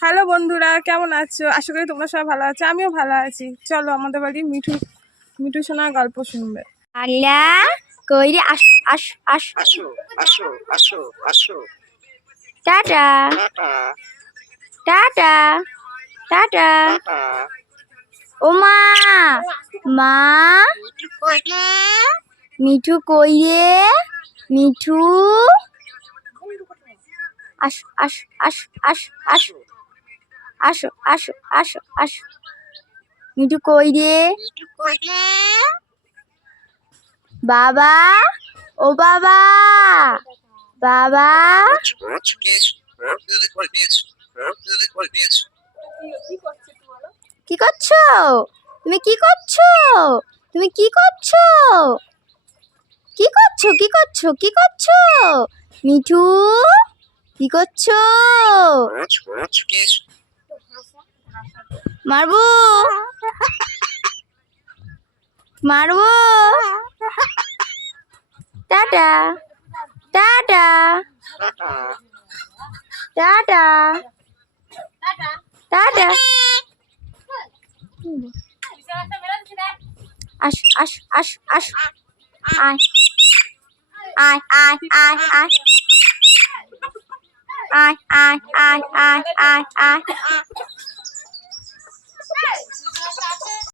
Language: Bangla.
হ্যালো বন্ধুরা কেমন আছো? আশা করি তোমরা সবাই ভালো আছো আমিও ভালো আছি। চলো আমাদের বাড়ি মিঠু মিঠু শোনার গল্প শুনবে। আল্লা কই রে আস আস আস। আসো আসো আসো আসো। টাটা। টাটা। টাটা। টাটা। টাটা। ও মা মা। মিঠু কইরে মিঠু। আস আস আস আস আস। আসো আসো আসো আসো। মিঠু কই রে? বাবা ও বাবা বাবা। কি করছ? তুমি কি করছ? তুমি কি করছ? কি করছ? কি করছ? কি করছ? মিঠু কি করছ? মারবো? মারবো? টাটা। টাটা। টাটা। টাটা। আস আস আস আস। আয়। আয় আয় আয় আয়। আয় আয় আয় আয় আয় আয়।